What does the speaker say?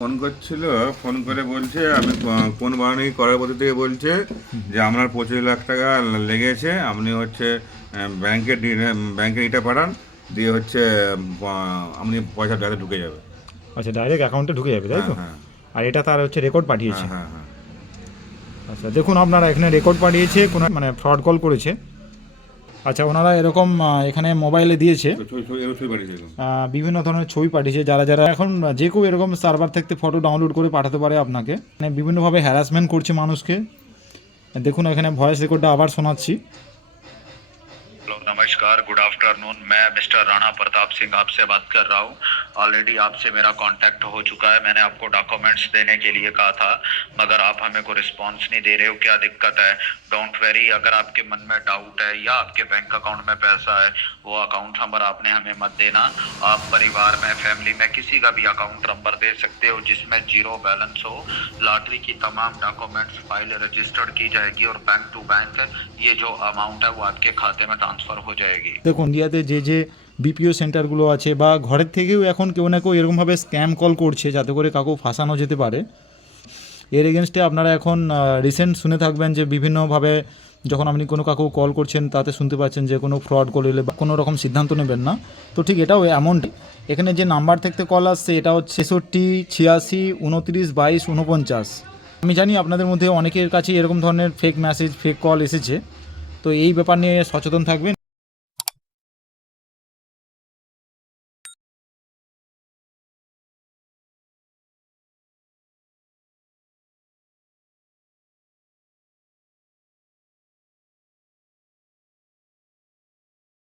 Phone করছিল, phone করে বলছে আমি কোন বাহিনী করার পদ্ধতি থেকে বলছে যে আপনার 25 লাখ টাকা লেগেছে, আপনি হচ্ছে ব্যাংকের ব্যাংকের ইটা পাঠান, দিয়ে হচ্ছে আপনি পয়সা ডাইরেক্ট ঢুকে যাবে। আচ্ছা, ডাইরেক্ট অ্যাকাউন্টে ঢুকে যাবে, তাই হ্যাঁ তো? হ্যাঁ আর এটা তার হচ্ছে রেকর্ড হ্যাঁ পাঠিয়েছে। হ্যাঁ হ্যাঁ। আচ্ছা, দেখুন আপনারা এখানে রেকর্ড পাঠিয়েছে, কোনো মানে ফ্রড কল করেছে। আচ্ছা, ওনারা এরকম এখানে মোবাইলে দিয়েছে ছবি পাঠিয়েছে এরকম। বিভিন্ন ধরনের ছবি পাঠিয়েছে। যারা যারা এখন যে কেউ এরকম সার্ভার থেকে ফটো ডাউনলোড করে পাঠাতে পারে আপনাকে, মানে বিভিন্নভাবে হ্যারাসমেন্ট করছে মানুষকে। দেখুন এখানে ভয়েস রেকর্ডটা আবার শোনাচ্ছি। हेलो नमस्कार, गुड आफ्टरनून। मैं मिस्टर राणा प्रताप सिंह आपसे बात कर रहा हूँ। ऑलरेडी आपसे मेरा कांटेक्ट हो चुका है। मैंने आपको डॉक्यूमेंट्स देने के लिए कहा था, मगर आप हमें को रिस्पांस नहीं दे रहे हो। क्या दिक्कत है? Don't very. अगर आपके मन में डाउट है या आपके बैंक अकाउंट में पैसा है, वो अकाउंट नंबर आपने हमें मत देना। आप परिवार में, फैमिली में किसी का भी अकाउंट नंबर दे सकते हो जिसमें जीरो बैलेंस हो। लॉटरी की तमाम डॉक्यूमेंट्स फाइल रजिस्टर्ड की जाएगी और बैंक टू बैंक ये जो अमाउंट है वो आपके खाते में ट्रांसफर हो जाएगी। দেখুন ইন্ডিয়াতে যে যে বিপিও সেন্টারগুলো আছে বা ঘরের থেকেও এখন কেউ না কেউ এরকমভাবে স্ক্যাম কল করছে যাতে করে কাউকে ফাঁসানো যেতে পারে। এর এগেনস্টে আপনারা এখন রিসেন্ট শুনে থাকবেন যে বিভিন্নভাবে যখন আপনি কোনো কাউকে কল করছেন তাতে শুনতে পাচ্ছেন যে কোনো ফ্রড কল এলে বা কোনো রকম সিদ্ধান্ত নেবেন না। তো ঠিক এটাও এমনটি। এখানে যে নাম্বার থেকে কল আসছে এটা হচ্ছে 66 86 29 22 49। আমি জানি আপনাদের মধ্যে অনেকের কাছে এরকম ধরনের ফেক মেসেজ, ফেক কল এসেছে। তো এই ব্যাপার নিয়ে সচেতন থাকবেন।